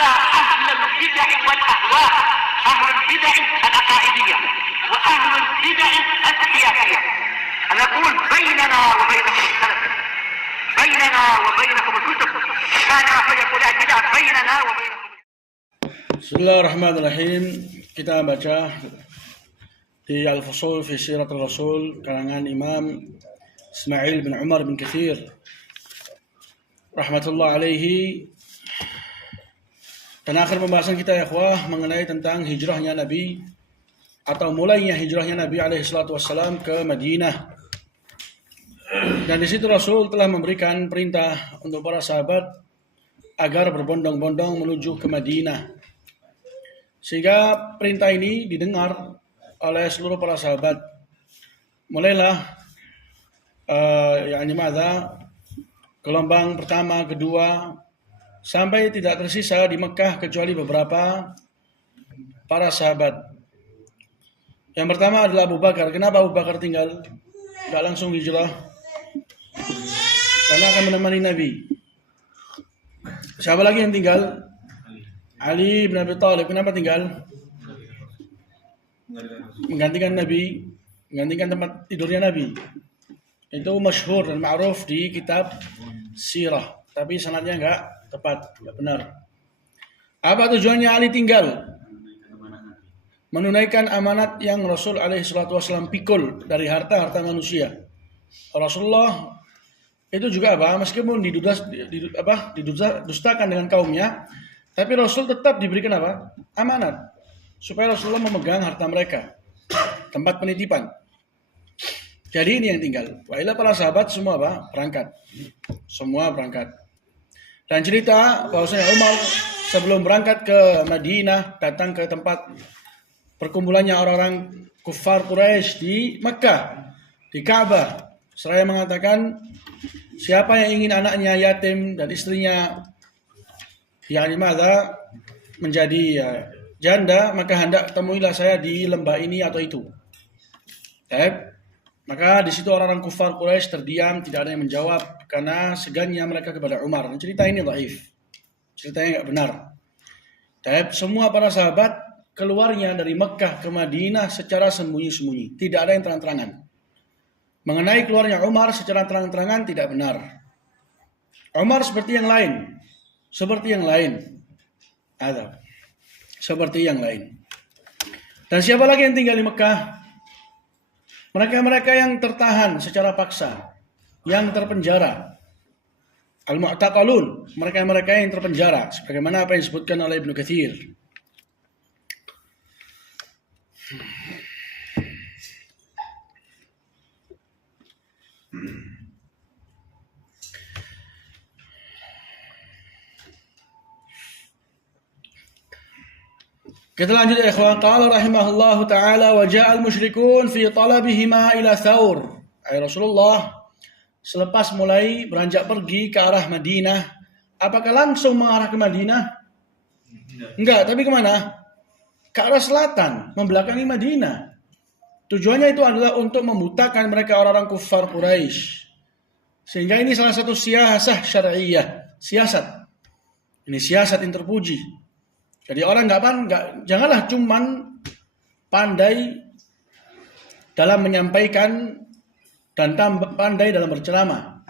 على أهل البدع والأهواء، أهل البدع العقائدية وأهل البدع السياسية. أنا أقول بيننا وبينكم السلف، بيننا وبينكم الكتب، كان فيقول البدع بيننا وبينكم. Bismillahirrahmanirrahim. Kita baca di Al-Fusul fi Siratul Rasul karangan Imam Ismail bin Umar bin Katsir rahmatullah alaihi. Dan akhir pembahasan kita ya ikhwah mengenai tentang hijrahnya Nabi atau mulainya hijrahnya Nabi alaihi salatu wassalam ke Madinah. Dan di situ Rasul telah memberikan perintah untuk para sahabat agar berbondong-bondong menuju ke Madinah. Sehingga perintah ini didengar oleh seluruh para sahabat. Mulailah gelombang pertama, kedua, sampai tidak tersisa di Mekah kecuali beberapa para sahabat. Yang pertama adalah Abu Bakar. Kenapa Abu Bakar tinggal? Tidak langsung hijrah? Karena akan menemani Nabi. Siapa lagi yang tinggal? Ali bin Abi Thalib. Kenapa tinggal? Menggantikan Nabi, menggantikan tempat tidurnya Nabi. Itu masyhur dan ma'ruf di kitab sirah, tapi sanadnya enggak tepat, enggak benar. Apa tujuannya Ali tinggal? Menunaikan amanat yang Rasul alaihi salatu wasallam pikul dari harta manusia. Rasulullah itu juga meskipun didustakan dengan kaumnya, tapi Rasul tetap diberikan amanat supaya Rasulullah memegang harta mereka, tempat penitipan. Jadi ini yang tinggal. Wailah para sahabat semua berangkat. Semua berangkat. Dan cerita bahwasanya Umar sebelum berangkat ke Madinah datang ke tempat perkumpulannya orang-orang kufar Quraisy di Mekah, di Ka'bah. Seraya mengatakan, siapa yang ingin anaknya yatim dan istrinya menjadi janda, maka hendak temuilah saya di lembah ini atau itu. Maka di situ orang-orang kufar Quraisy terdiam, tidak ada yang menjawab karena segannya mereka kepada Umar. Dan cerita ini dhaif. Ceritanya enggak benar. Semua para sahabat keluarnya dari Mekah ke Madinah secara sembunyi-sembunyi, tidak ada yang terang-terangan. Mengenai keluarnya Umar secara terang-terangan tidak benar. Umar seperti yang lain. Seperti yang lain. Dan siapa lagi yang tinggal di Mekah? Mereka-mereka yang tertahan secara paksa, yang terpenjara. Al-Mu'taqalun, mereka-mereka yang terpenjara, sebagaimana apa yang disebutkan oleh Ibnu Katsir. Kita lanjut ya ikhwan. Qala rahimahullahu ta'ala wa ja'al musyrikun fi talabihima ila Thawr. Rasulullah selepas mulai beranjak pergi ke arah Madinah, apakah langsung mengarah ke Madinah? Enggak, tapi kemana? Ke arah selatan, membelakangi Madinah. Tujuannya itu adalah untuk membutakan mereka orang-orang kufar Quraisy. Sehingga ini salah satu siasah syar'iyyah, siasat. Ini siasat yang terpuji. Jadi orang janganlah cuman pandai dalam menyampaikan dan pandai dalam berceramah.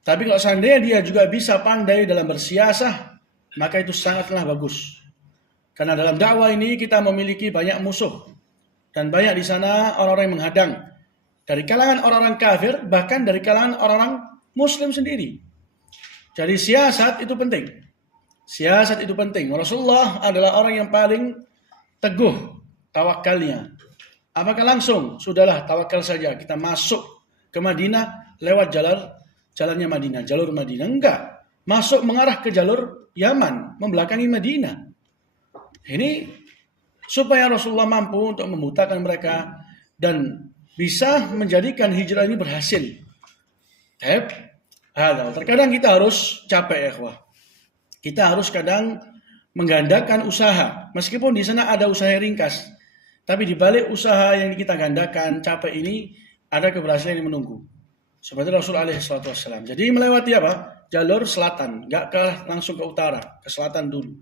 Tapi kalau seandainya dia juga bisa pandai dalam bersiasah, maka itu sangatlah bagus. Karena dalam dakwah ini kita memiliki banyak musuh dan banyak di sana orang-orang yang menghadang. Dari kalangan orang-orang kafir, bahkan dari kalangan orang-orang Muslim sendiri. Jadi siasat itu penting. Siasat itu penting. Rasulullah adalah orang yang paling teguh tawakalnya. Apakah langsung? Sudahlah, tawakal saja. Kita masuk ke Madinah lewat jalannya Madinah, jalur Madinah. Enggak. Masuk mengarah ke jalur Yaman, membelakangi Madinah. Ini supaya Rasulullah mampu untuk membutakan mereka dan bisa menjadikan hijrah ini berhasil. Terkadang kita harus capek ya ikhwah. Kita harus kadang menggandakan usaha. Meskipun di sana ada usaha yang ringkas. Tapi di balik usaha yang kita gandakan, capek ini, ada keberhasilan yang menunggu. Seperti Rasul alaihi salatu wassalam. Jadi melewati jalur selatan. Enggak langsung ke utara. Ke selatan dulu.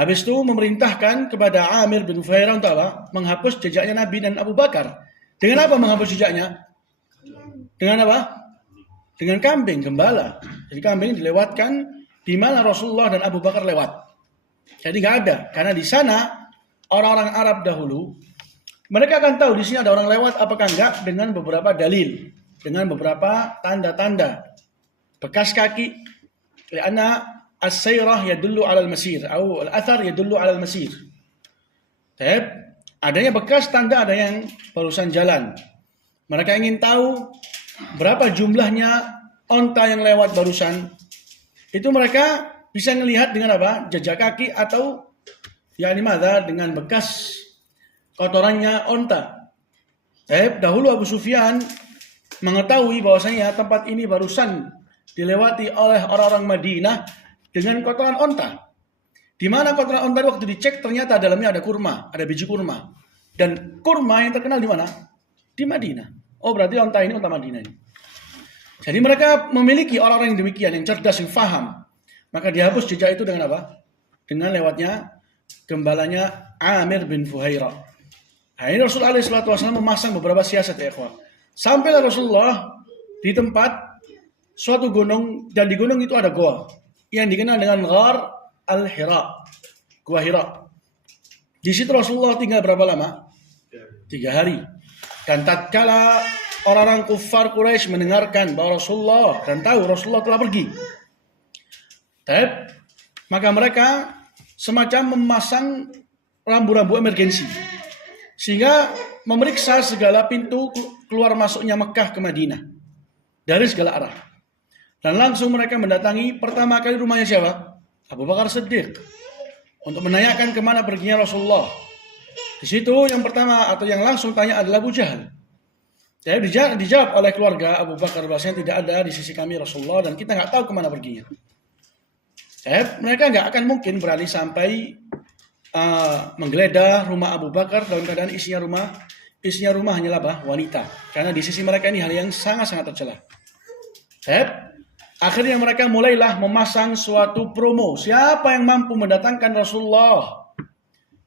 Habis itu memerintahkan kepada Amir bin Fuhairah untuk apa? Menghapus jejaknya Nabi dan Abu Bakar. Dengan apa menghapus jejaknya? Dengan apa? Dengan kambing, gembala. Jadi kambing dilewatkan di mana Rasulullah dan Abu Bakar lewat. Jadi nggak ada, karena di sana orang-orang Arab dahulu mereka akan tahu di sini ada orang lewat apakah enggak dengan beberapa dalil, dengan beberapa tanda-tanda bekas kaki. Karena as-sayrah yadullu 'ala al-masir atau al-athar yadullu 'ala al-masir. Adanya bekas tanda ada yang barusan jalan. Mereka ingin tahu berapa jumlahnya onta yang lewat barusan. Itu mereka bisa melihat dengan apa? Jejak kaki atau dengan bekas kotorannya onta. Dahulu Abu Sufyan mengetahui bahwasanya tempat ini barusan dilewati oleh orang-orang Madinah dengan kotoran onta. Di mana kotoran onta waktu dicek ternyata dalamnya ada kurma, ada biji kurma. Dan kurma yang terkenal di mana? Di Madinah. Oh, berarti onta ini onta Madinah ini. Jadi mereka memiliki orang-orang yang demikian, yang cerdas, yang faham. Maka dihapus jejak itu dengan apa? Dengan lewatnya gembalanya Amir bin Fuhairah. Nah, ini Rasulullah SAW memasang beberapa siasat ya ikhwan. Sampailah Rasulullah di tempat suatu gunung, dan di gunung itu ada goa yang dikenal dengan Ghar al-Hira, Gua Hira. Di situ Rasulullah tinggal berapa lama? 3 hari. Dan tatkala orang-orang kufar Quraisy mendengarkan bahwa Rasulullah dan tahu Rasulullah telah pergi, maka mereka semacam memasang rambu-rambu emergensi sehingga memeriksa segala pintu keluar masuknya Mekah ke Madinah dari segala arah. Dan langsung mereka mendatangi pertama kali rumahnya siapa? Abu Bakar Siddiq untuk menanyakan kemana perginya Rasulullah. Di situ yang pertama atau yang langsung tanya adalah Abu Jahal. Jadi dijawab oleh keluarga Abu Bakar bahwasanya tidak ada di sisi kami Rasulullah dan kita nggak tahu kemana perginya. Mereka nggak akan mungkin berani sampai menggeledah rumah Abu Bakar dalam keadaan isinya rumah hanyalah wanita. Karena di sisi mereka ini hal yang sangat-sangat tercela. Akhirnya mereka mulailah memasang suatu promo. Siapa yang mampu mendatangkan Rasulullah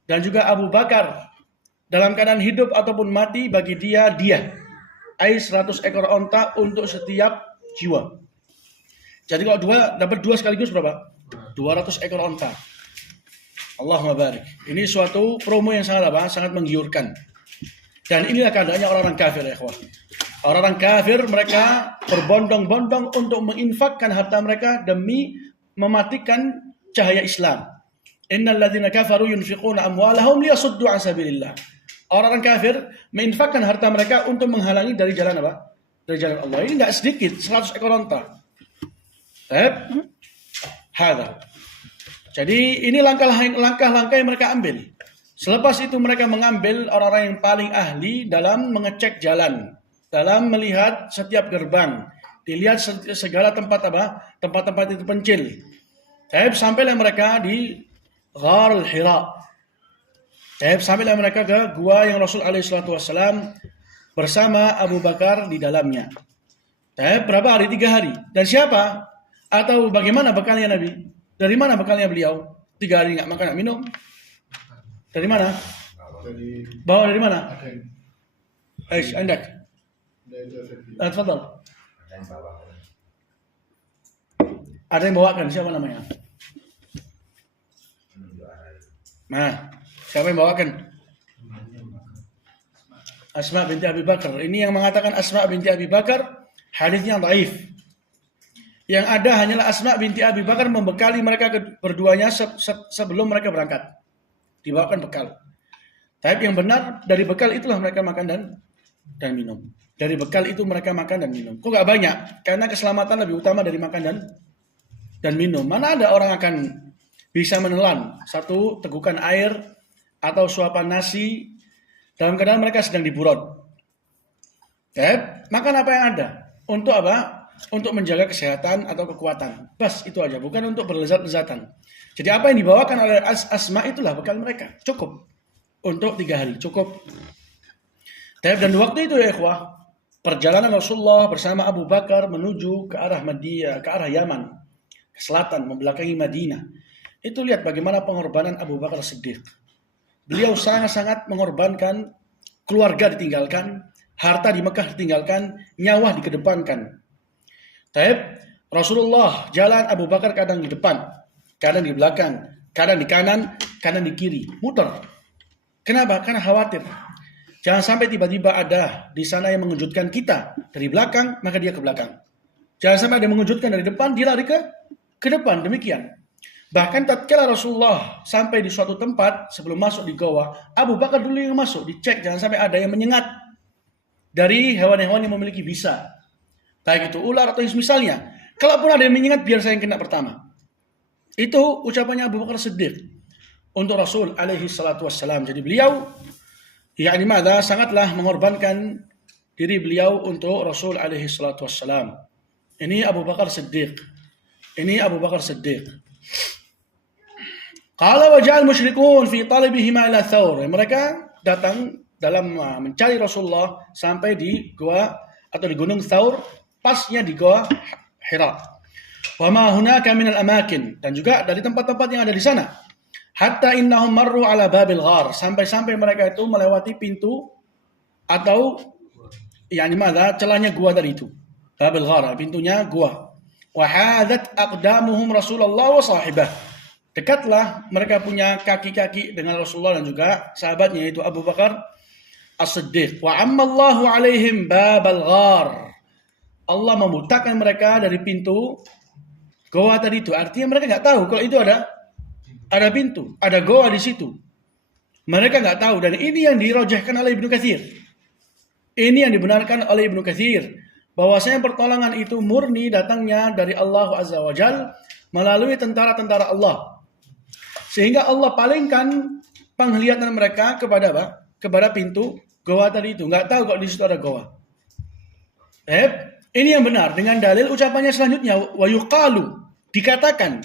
dan juga Abu Bakar dalam keadaan hidup ataupun mati, bagi dia 100 ekor onta untuk setiap jiwa. Jadi kalau dapat dua sekaligus berapa? 200 ekor onta. Allahumma barik. Ini suatu promo yang sangat menggiurkan. Dan inilah keadaannya orang-orang kafir ya ikhwah. Orang-orang kafir mereka berbondong-bondong untuk menginfakkan harta mereka demi mematikan cahaya Islam. Innal ladzina kafaru yunfiquna amwalahum liyasuddu an sabilillah. Orang-orang kafir menginfakkan harta mereka untuk menghalangi dari jalan apa? Dari jalan Allah. Ini tidak sedikit, 100 ekor onta. Hadza. Jadi ini langkah-langkah yang mereka ambil. Selepas itu mereka mengambil orang-orang yang paling ahli dalam mengecek jalan, dalam melihat setiap gerbang, dilihat segala tempat-tempat itu pencil. Sampailah mereka di Ghar al-Hira. Sampailah mereka ke gua yang Rasul SAW bersama Abu Bakar di dalamnya. Berapa hari? 3 hari. Dan siapa? Atau bagaimana bekalnya Nabi? Dari mana bekalnya beliau? 3 hari nggak makan, nggak minum. Dari mana? Bawa dari mana? Aish, andak. Tafadhal. Ada yang bawakan, siapa namanya? Nah, siapa yang bawakan? Asma binti Abi Bakar. Ini yang mengatakan Asma binti Abi Bakar hadisnya dhaif. Yang ada hanyalah Asma binti Abi Bakar membekali mereka berduanya sebelum mereka berangkat. Dibawakan bekal. Tapi yang benar dari bekal itulah mereka makan dan minum. Dari bekal itu mereka makan dan minum. Kok nggak banyak? Karena keselamatan lebih utama dari makan dan minum. Mana ada orang akan bisa menelan satu tegukan air atau suapan nasi dalam keadaan mereka sedang diburut. Makan apa yang ada. Untuk apa? Untuk menjaga kesehatan atau kekuatan. Bas, itu aja. Bukan untuk berlezat-lezatan. Jadi apa yang dibawakan oleh Asma itulah bekal mereka. Cukup. Untuk 3 hari. Cukup. Dan waktu itu ya ikhwah, perjalanan Rasulullah bersama Abu Bakar menuju ke arah Madinah, ke arah Yaman, ke selatan, membelakangi Madinah. Itu lihat bagaimana pengorbanan Abu Bakar Siddiq. Beliau sangat-sangat mengorbankan, keluarga ditinggalkan, harta di Mekah ditinggalkan, nyawa dikedepankan. Rasulullah jalan, Abu Bakar kadang di depan, kadang di belakang, kadang di kanan, kadang di kiri, muter. Kenapa? Karena khawatir. Jangan sampai tiba-tiba ada di sana yang mengejutkan kita dari belakang, maka dia ke belakang. Jangan sampai ada yang mengejutkan dari depan, dia lari ke depan. Demikian. Bahkan tatkala Rasulullah sampai di suatu tempat sebelum masuk di goa, Abu Bakar dulu yang masuk, dicek jangan sampai ada yang menyengat dari hewan-hewan yang memiliki bisa. Baik itu ular atau misalnya. Kalaupun ada yang menyengat, biar saya yang kena pertama. Itu ucapannya Abu Bakar Siddiq untuk Rasul alaihi salatu wassalam. Jadi beliau sangatlah mengorbankan diri beliau untuk Rasul alaihi salatu wassalam. Ini Abu Bakar Siddiq. Qala wa ja'al musyrikun fi talibihima ila Thawr. Mereka datang dalam mencari Rasulullah sampai di gua atau di gunung Thawr, pasnya di gua Hira. Wa ma hunaka min al-amakin, dan juga dari tempat-tempat yang ada di sana. Hatta innahum marru ala babil ghar, sampai-sampai mereka itu melewati pintu atau celahnya gua tadi itu. Babil ghar, pintunya gua. Wa hadat aqdamuhum Rasulullah wa sahibah. Dekatlah mereka punya kaki-kaki dengan Rasulullah dan juga sahabatnya yaitu Abu Bakar As-Siddiq. Wa ammallahu alaihim babal ghar. Allah membutakan mereka dari pintu goa tadi itu. Artinya mereka nggak tahu kalau itu ada pintu, ada goa di situ. Mereka nggak tahu, dan ini yang dirojahkan oleh Ibnu Katsir. Ini yang dibenarkan oleh Ibnu Katsir, bahwasanya pertolongan itu murni datangnya dari Allah Azza wa Jal melalui tentara-tentara Allah. Sehingga Allah palingkan penglihatan mereka kepada apa? Kepada pintu goa tadi itu. Nggak tahu kalau di situ ada goa. Ini yang benar dengan dalil ucapannya selanjutnya, wa yuqalu, dikatakan.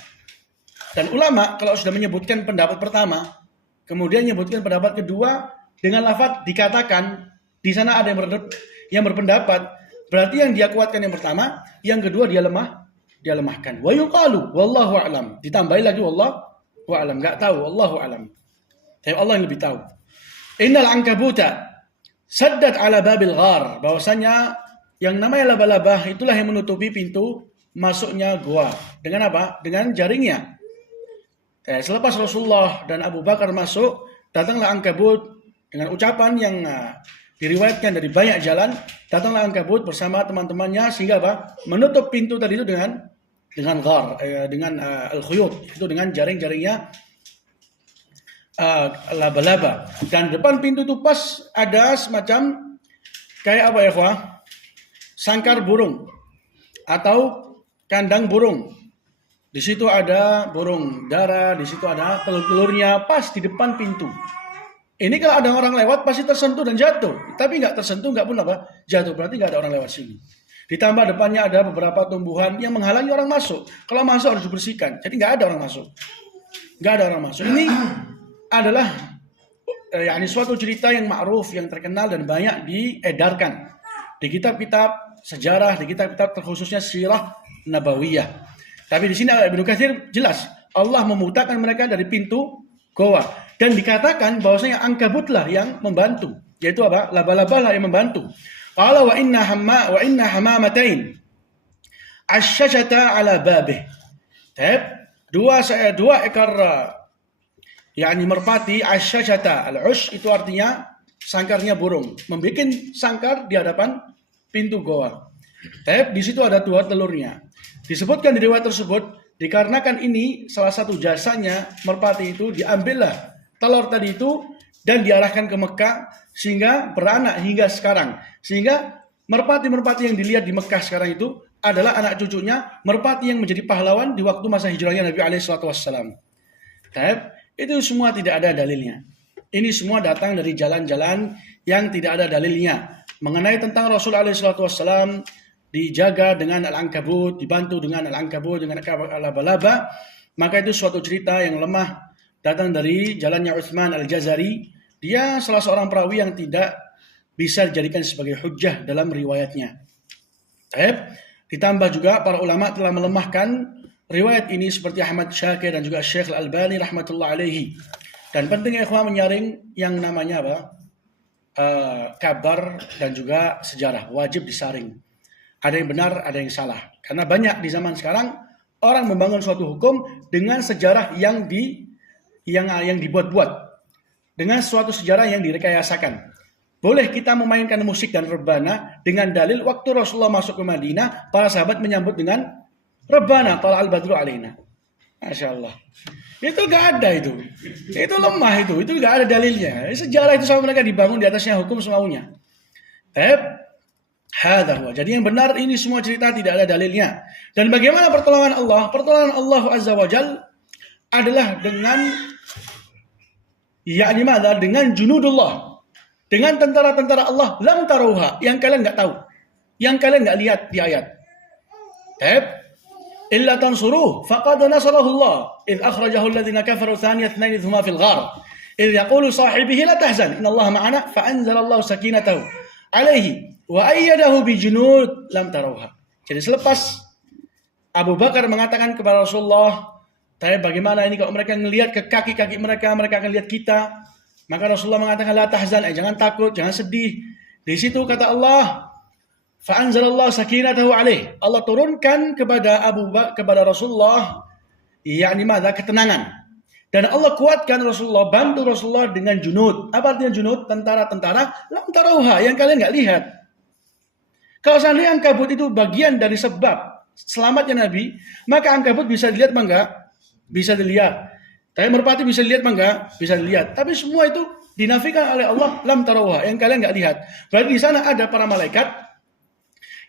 Dan ulama kalau sudah menyebutkan pendapat pertama, kemudian menyebutkan pendapat kedua dengan lafaz dikatakan, di sana ada yang berpendapat, berarti yang dia kuatkan yang pertama, yang kedua dia lemahkan. Wa yuqalu wallahu a'lam. Ditambahi lagi wallahu a'lam, enggak tahu, wallahu a'lam. Tapi Allah yang lebih tahu. Innal ankabuta saddat ala babil ghar, bahwasanya yang namanya laba-laba itulah yang menutupi pintu masuknya gua. Dengan apa? Dengan jaringnya. Selepas Rasulullah dan Abu Bakar masuk, datanglah ankabut dengan ucapan yang diriwayatkan dari banyak jalan. Datanglah ankabut bersama teman-temannya sehingga apa? Menutup pintu tadi itu dengan ghar, dengan al-khuyut, itu dengan jaring-jaringnya laba-laba. Dan depan pintu itu pas ada semacam kayak apa ya, Pak? Sangkar burung atau kandang burung. Di situ ada burung dara, di situ ada telur-telurnya pas di depan pintu. Ini kalau ada orang lewat pasti tersentuh dan jatuh. Tapi nggak tersentuh, nggak pun apa jatuh. Berarti nggak ada orang lewat sini. Ditambah depannya ada beberapa tumbuhan yang menghalangi orang masuk. Kalau masuk harus dibersihkan. Jadi nggak ada orang masuk. Nggak ada orang masuk. Ini adalah suatu cerita yang ma'ruf, yang terkenal dan banyak diedarkan di kitab-kitab sejarah, di kitab-kitab terkhususnya sirah nabawiyah. Tapi di sini Ibnu Katsir jelas Allah memutakan mereka dari pintu goa, dan dikatakan bahwasanya ankabutlah yang membantu, yaitu apa? Laba-laba lah yang membantu. Qala wa inna hamamatain asyajata ala babih. Dua ekor merpati, asyajata, al-ush itu artinya sangkarnya burung, membuat sangkar di hadapan pintu goa. Di situ ada dua telurnya. Disebutkan di riwayat tersebut, dikarenakan ini salah satu jasanya merpati itu, diambillah telur tadi itu dan diarahkan ke Mekah sehingga beranak hingga sekarang. Sehingga merpati-merpati yang dilihat di Mekah sekarang itu adalah anak cucunya merpati yang menjadi pahlawan di waktu masa hijrahnya Nabi SAW. Itu semua tidak ada dalilnya. Ini semua datang dari jalan-jalan yang tidak ada dalilnya. Mengenai tentang Rasul SAW dijaga dengan al-ankabut, dibantu dengan al-ankabut, dengan laba-laba, maka itu suatu cerita yang lemah, datang dari jalannya Utsman al-Jazari. Dia salah seorang perawi yang tidak bisa dijadikan sebagai hujjah dalam riwayatnya. Ditambah juga para ulama telah melemahkan riwayat ini seperti Ahmad Syakir dan juga Syekh Al-Albani rahmatullah alaihi. Dan pentingnya ikhwan menyaring yang namanya apa? Kabar dan juga sejarah, wajib disaring. Ada yang benar, ada yang salah. Karena banyak di zaman sekarang orang membangun suatu hukum dengan sejarah yang dibuat-buat, dengan suatu sejarah yang direkayasakan. Boleh kita memainkan musik dan rebana dengan dalil waktu Rasulullah masuk ke Madinah, para sahabat menyambut dengan rebana, tala'al badru alaina. Masya Allah. Itu gak ada itu. Itu lemah itu gak ada dalilnya. Sejarah itu sama mereka dibangun di atasnya hukum semaunya. Jadi yang benar ini semua cerita tidak ada dalilnya. Dan bagaimana pertolongan Allah? Pertolongan Allah Azza wa Jal adalah dengan dengan junudullah, dengan tentara-tentara Allah lam taruha, yang kalian nggak tahu, yang kalian nggak lihat di ayat. Illa tansuruh faqad nasarahu Allah idh akhrajahu alladhina kafaru thaniya ithnain idh huma fil ghar idh yaqulu sahibihi la tahzan innallaha ma'ana fa anzalallahu sakinatahu alaihi wa ayyadahu bi junud lam tarawha. Jadi selepas Abu Bakar mengatakan kepada Rasulullah, "Tapi bagaimana ini kalau mereka ngelihat ke kaki-kaki mereka akan lihat kita?" Maka Rasulullah mengatakan, "La tahzan, jangan takut, jangan sedih." Di situ kata Allah, fa anzalallahu sakinatahu alaihi. Allah turunkan kepada kepada Rasulullah ketenangan. Dan Allah kuatkan Rasulullah, bantu Rasulullah dengan junud. Apa artinya junud? Tentara-tentara lam tarawha, yang kalian nggak lihat. Kalau seandainya Ankabut itu bagian dari sebab selamatnya Nabi, maka Ankabut bisa dilihat enggak? Bisa dilihat. Tapi merpati bisa dilihat enggak? Bisa dilihat. Tapi semua itu dinafikan oleh Allah, lam tarawha, yang kalian nggak lihat. Berarti di sana ada para malaikat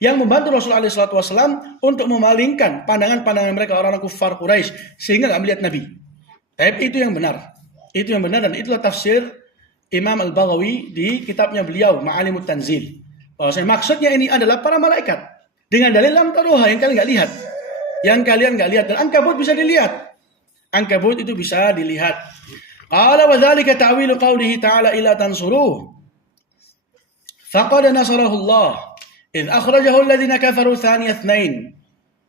yang membantu Rasulullah SAW untuk memalingkan pandangan-pandangan mereka orang-orang kufar Quraisy sehingga nggak melihat Nabi. Tapi itu yang benar. Itu yang benar dan itulah tafsir Imam Al-Baghawi di kitabnya beliau Ma'alimut Tanzil. Bahwasanya maksudnya ini adalah para malaikat dengan dalil lam taruha, yang kalian nggak lihat. Yang kalian nggak lihat, dan Ankabut bisa dilihat. Ankabut itu bisa dilihat. Qala wa dzalika ta'wilu qawlihi ta'ala illa tansuruh faqad nasarahu Allah idh akhrajahu alladhina kafaru thaniya itsnain.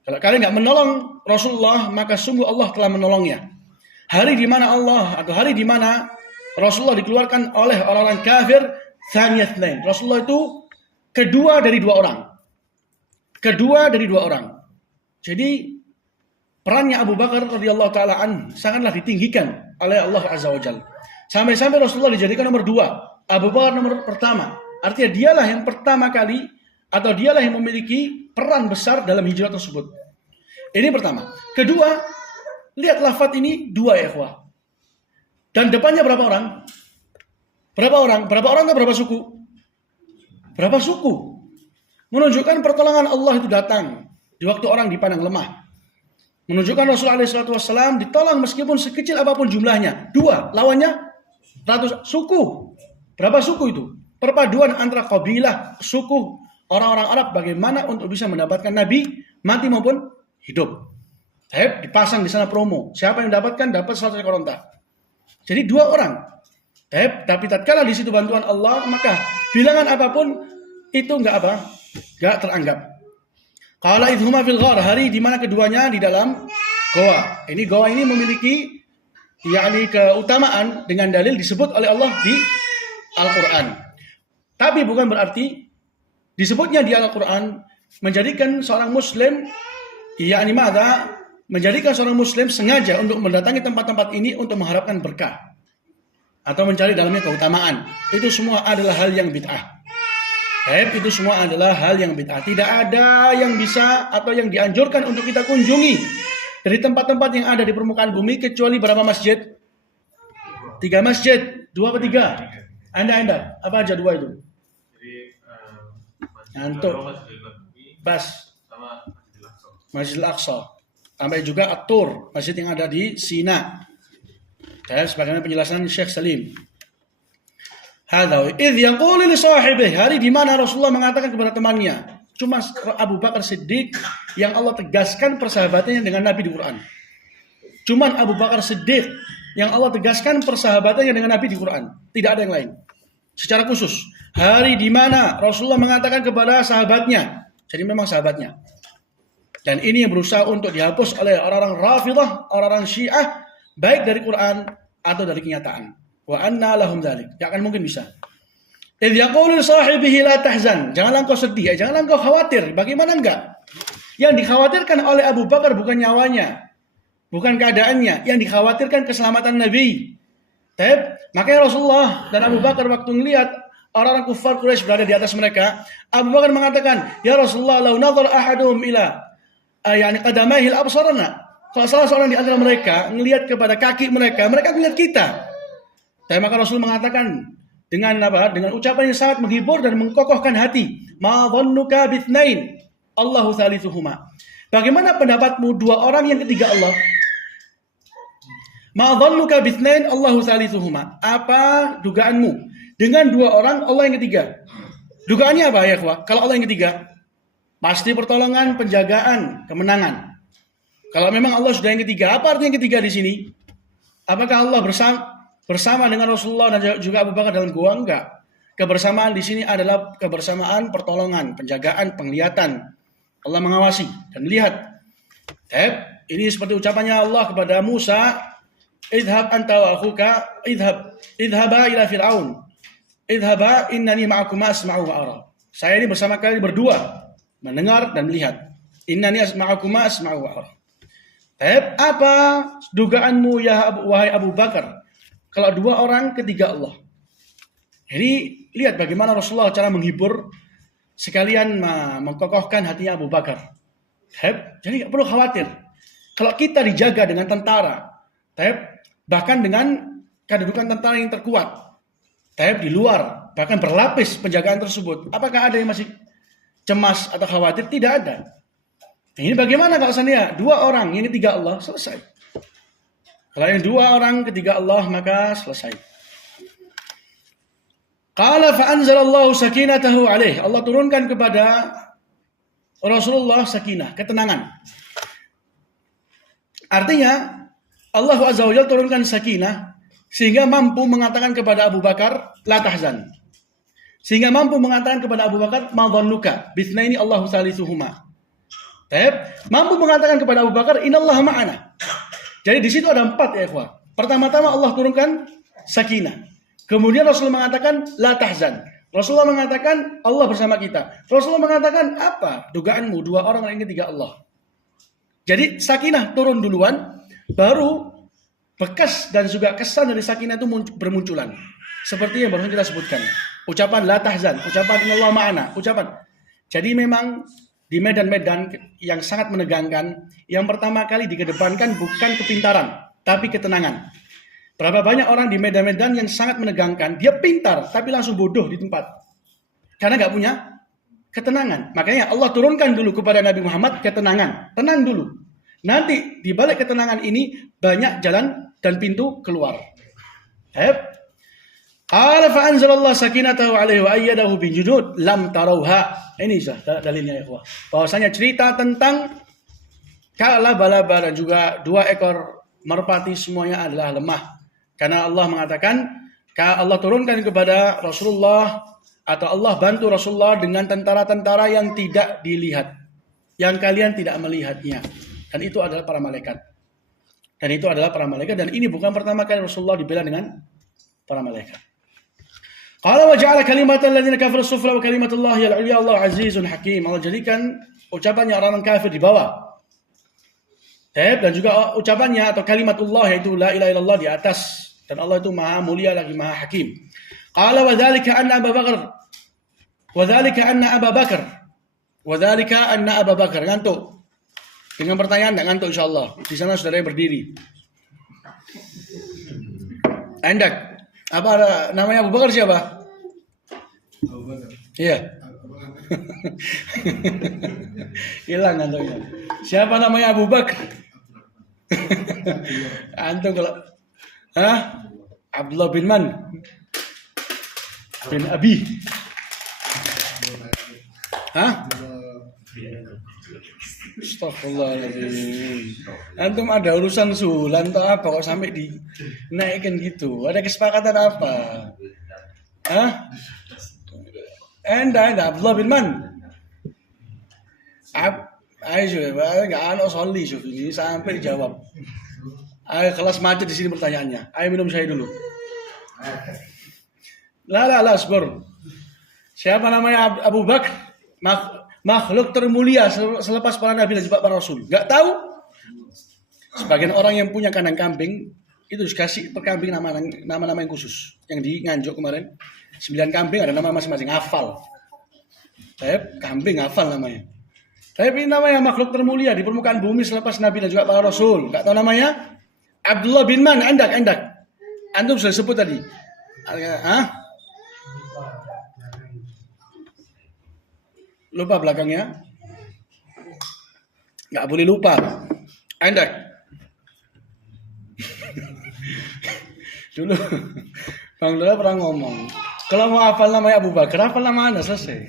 Kalau kalian nggak menolong Rasulullah, maka sungguh Allah telah menolongnya. Hari di mana Allah atau hari di mana Rasulullah dikeluarkan oleh orang-orang kafir thaniya itsnain. Rasulullah itu kedua dari dua orang. Kedua dari dua orang. Jadi perannya Abu Bakar radhiyallahu taala an sangatlah ditinggikan oleh Allah Azza wa Jalla. Sampai-sampai Rasulullah dijadikan nomor dua, Abu Bakar nomor pertama. Artinya dialah yang pertama kali atau dialah yang memiliki peran besar dalam hijrah tersebut. Ini pertama. Kedua, lihat lafaz ini dua ya ikhwah. Dan depannya berapa orang? Berapa orang? Berapa orang atau berapa suku? Berapa suku? Menunjukkan pertolongan Allah itu datang di waktu orang dipandang lemah. Menunjukkan Rasulullah SAW ditolong meskipun sekecil apapun jumlahnya. Dua, lawannya ratus suku. Berapa suku itu? Perpaduan antara kabilah, suku, orang-orang Arab bagaimana untuk bisa mendapatkan Nabi mati maupun hidup. Dipasang di sana promo. Siapa yang dapatkan dapat 100 ekor unta. Jadi dua orang. Tapi tatkala di situ bantuan Allah, maka bilangan apapun itu enggak teranggap. Qala idhuma fil ghar, hari di mana keduanya di dalam goa. Ini goa ini memiliki keutamaan dengan dalil disebut oleh Allah di Al-Qur'an. Tapi bukan berarti disebutnya di Al-Quran menjadikan seorang muslim menjadikan seorang muslim sengaja untuk mendatangi tempat-tempat ini untuk mengharapkan berkah atau mencari dalamnya keutamaan. Itu semua adalah hal yang bid'ah. Itu semua adalah hal yang bid'ah. Tidak ada yang bisa atau yang dianjurkan untuk kita kunjungi dari tempat-tempat yang ada di permukaan bumi kecuali berapa masjid? 3 masjid. 2 atau 3? Anda apa aja 2 itu? Untuk Masjidil Aqsa, sampai juga At-Tur, masjid yang ada di Sina. Sebagaimana penjelasan Syekh Salim. Hadza idh yaqulu li sahibihi, hari di mana Rasulullah mengatakan kepada temannya. Cuma Abu Bakar Siddiq yang Allah tegaskan persahabatannya dengan Nabi di Quran. Cuma Abu Bakar Siddiq yang Allah tegaskan persahabatannya dengan Nabi di Quran. Tidak ada yang lain. Secara khusus, hari di mana Rasulullah mengatakan kepada sahabatnya, jadi memang sahabatnya. Dan ini yang berusaha untuk dihapus oleh orang-orang Rafidah, orang-orang Syiah, baik dari Quran atau dari kenyataan. Wa anna lahum dzalik. Tidak akan mungkin bisa. Idh yaqulu li sahibihi la tahzan. Janganlah engkau sedih, janganlah engkau khawatir. Bagaimana enggak? Yang dikhawatirkan oleh Abu Bakar bukan nyawanya, bukan keadaannya. Yang dikhawatirkan keselamatan Nabi. Makanya Rasulullah dan Abu Bakar waktu melihat orang-orang kufar Quraisy berada di atas mereka, Abu Bakar mengatakan, "Ya Rasulullah, law nadhar ahaduhum ila qadamaihi al-absarna." Kalau salah seorang di antara mereka melihat kepada kaki mereka, mereka melihat kita. Tapi maka Rasul mengatakan dengan ucapan yang sangat menghibur dan mengkokohkan hati, "Ma dhannuka bitsnain Allahu thalithuhuma." Bagaimana pendapatmu dua orang yang ketiga Allah? Ma dhannuka bitsnain Allahu thalithuhuma. Apa dugaanmu dengan dua orang Allah yang ketiga? Dugaannya apa ya, ikhwah? Kalau Allah yang ketiga, pasti pertolongan, penjagaan, kemenangan. Kalau memang Allah sudah yang ketiga, apa artinya yang ketiga di sini? Apakah Allah bersama dengan Rasulullah dan juga Abu Bakar dalam gua? Enggak. Kebersamaan di sini adalah kebersamaan pertolongan, penjagaan, penglihatan. Allah mengawasi dan melihat. Ini seperti ucapannya Allah kepada Musa, "Idhab anta wa akhuka, idhaba ila Fir'aun. Idhaba innani ma'akuma asma'u wa ara." Saya ini bersama kalian berdua, mendengar dan melihat. Innani ma'akuma asma'u wa ara. Apa dugaanmu ya wahai Abu Bakar? Kalau dua orang ketiga Allah. Jadi lihat bagaimana Rasulullah cara menghibur sekalian mengkokohkan hatinya Abu Bakar. Jadi nggak perlu khawatir. Kalau kita dijaga dengan tentara, bahkan dengan kedudukan tentara yang terkuat, di luar, bahkan berlapis penjagaan tersebut, apakah ada yang masih cemas atau khawatir? Tidak ada. Ini bagaimana kalau seandainya dua orang, ini tiga Allah, selesai. Kalau yang dua orang, ketiga Allah, maka selesai. Qala fa'anzalallahu sakinatahu alaih. Allah turunkan kepada Rasulullah sakinah, ketenangan. Artinya, Allah Azza wa Jalla turunkan sakinah sehingga mampu mengatakan kepada Abu Bakar, la tahzan. Sehingga mampu mengatakan kepada Abu Bakar, ma dhannuka bitsnaini Allahu thalithuhuma. Mampu mengatakan kepada Abu Bakar, innallaha ma'ana. Jadi di situ ada 4 ya ikhwah. Pertama-tama Allah turunkan sakinah. Kemudian Rasulullah mengatakan la tahzan. Rasulullah mengatakan Allah bersama kita. Rasulullah mengatakan apa? Dugaanmu dua orang yang ketiga Allah. Jadi sakinah turun duluan, baru bekas dan juga kesan dari sakinah itu bermunculan. Seperti yang baru kita sebutkan. Ucapan la tahzan, ucapan innallaha ma'ana, ucapan. Jadi memang di medan-medan yang sangat menegangkan, yang pertama kali dikedepankan bukan kepintaran, tapi ketenangan. Berapa banyak orang di medan-medan yang sangat menegangkan, dia pintar tapi langsung bodoh di tempat. Karena nggak punya ketenangan. Makanya Allah turunkan dulu kepada Nabi Muhammad ketenangan. Tenang dulu. Nanti di balik ketenangan ini banyak jalan dan pintu keluar. Qala fa anzalallahu sakinatahu alaihi wa ayyadahu bi junud lam tarauha. Ini dalilnya ya ikhwah. Bahwasanya cerita tentang laba-laba dan juga 2 ekor merpati semuanya adalah lemah. Karena Allah mengatakan, Allah turunkan kepada Rasulullah atau Allah bantu Rasulullah dengan tentara-tentara yang tidak dilihat, yang kalian tidak melihatnya. Dan itu adalah para malaikat. Dan ini bukan pertama kali Rasulullah dibela dengan para malaikat. Qala wa ja'ala kalimatal ladzina kafaru sufla wa kalimatullahi al-'ulya Allahu 'azizun hakim. Allah jadikan ucapannya orang kafir di bawah. Dan juga ucapannya atau kalimatullah yaitu la ilaha illallah di atas. Dan Allah itu maha mulia lagi maha hakim. Qala wa dzalika anna Abu Bakar. Ngantuk. Dengan pertanyaan enggak ngantuk insyaallah. Di sana saudara yang berdiri. Endak. Apa namanya Abu Bakar siapa? Abu Bakar. Iya. Hilang ngantuknya. Siapa namanya Abu Bakar? Antum kalau Abdullah bin Man bin Abi. Astagfirullahaladzim. Antum ada urusan sulan atau apa kok sampai dinaikkan gitu? Ada kesepakatan apa? Enda Abdullah bin Man. Ayo, nggak ano soli ini sampai dijawab. Ayo kelas macet di sini pertanyaannya. Ayo minum saya dulu. Lah, Spur. Siapa namanya Abu Bakar? Makhluk termulia selepas para nabi dan juga para rasul. Nggak tahu? Sebagian orang yang punya kandang kambing itu dikasih per kambing nama-nama yang khusus. Yang di Nganjuk kemarin 9 kambing ada nama masing-masing, hafal. Kambing hafal namanya. Tapi namanya makhluk termulia di permukaan bumi selepas nabi dan juga para rasul. Nggak tahu namanya? Abdullah bin Man, Endak. Antum sudah sebut tadi. Lupa belakangnya? Nggak boleh lupa. Endak. Dulu Bang Dola pernah ngomong, kalau mau hafal namanya Abu Bakar, hafal nama Anda selesai.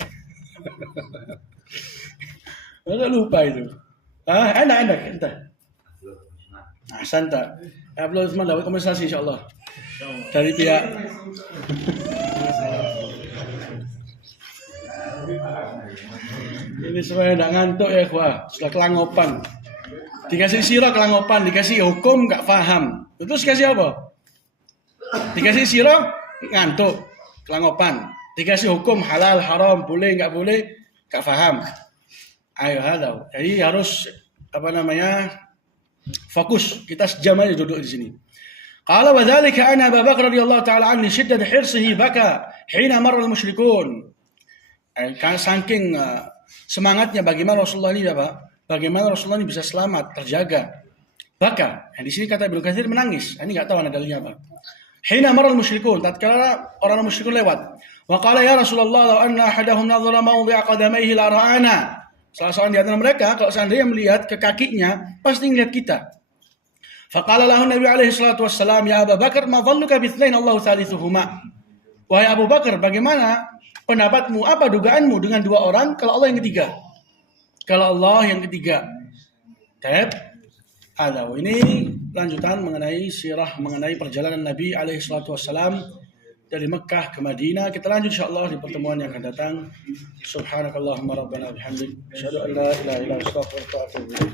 Udah lupa itu. Enak. Nah, santa. Abdul Usman dapat kompensasi insyaallah. Dari pihak ini semuanya tidak ngantuk ya, sudah kelangopan. Dikasih sirah kelangopan, dikasih hukum nggak paham. Terus kasih apa? Dikasih sirah ngantuk, kelangopan. Dikasih hukum halal, haram, boleh nggak boleh, nggak paham. Ayo halau. Jadi harus fokus. Kita sejam aja duduk di sini. Qala wa dzalika anna Abu Bakar radhiyallahu ta'ala anhu shiddat hirsihi baka hina marra al-musyrikun. Kan saking semangatnya bagaimana Rasulullah ini bisa selamat, terjaga. Baka. Di sini kata Ibnu Katsir menangis. Ini enggak tahu ada dalilnya apa. Hina marra al-musyrikun, tatkala orang musyrikun lewat. Wa qala ya Rasulullah law anna ahadahum nadhara mawdi'a qadamayhi la ra'ana. Salah seorang di antara mereka kalau seandainya melihat ke kakinya pasti melihat kita. Faqala lahu Nabi alaihi salatu wassalam, ya Abu Bakar, ma dhannuka bitsnain Allahu thalithuhuma. Wahai Abu Bakar, bagaimana pendapatmu, apa dugaanmu dengan 2 orang kalau Allah yang ketiga? Kalau Allah yang ketiga. Ini lanjutan mengenai sirah, mengenai perjalanan Nabi alaihi salatu wassalam dari Mekah ke Madinah. Kita lanjut insyaallah di pertemuan yang akan datang. Subhanakallahumma rabbana bihamdik, asyhadu an la ilaha illa anta, astaghfiruka wa atubu ilaik.